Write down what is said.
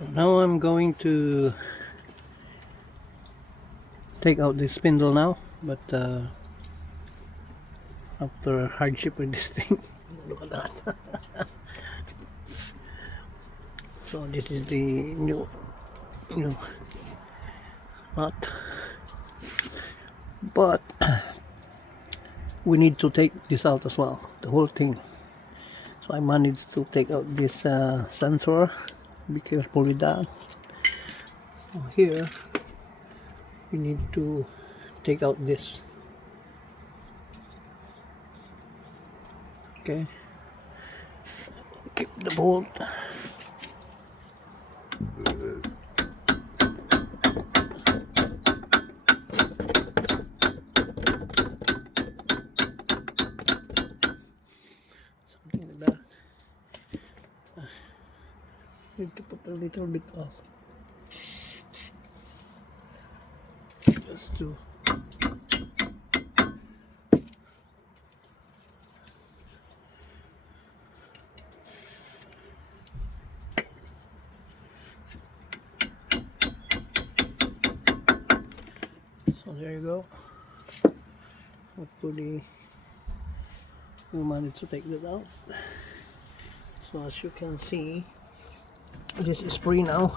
So now I'm going to take out the spindle now, but after hardship with this thing, look at that. So this is the new nut, but we need to take this out as well, the whole thing. So I managed to take out this sensor. Be careful with that. So here we need to take out this. Okay, keep the bolt. Something like that. Need to put a little bit of just to so there you go. Hopefully we managed to take that out. So as you can see, this is free now.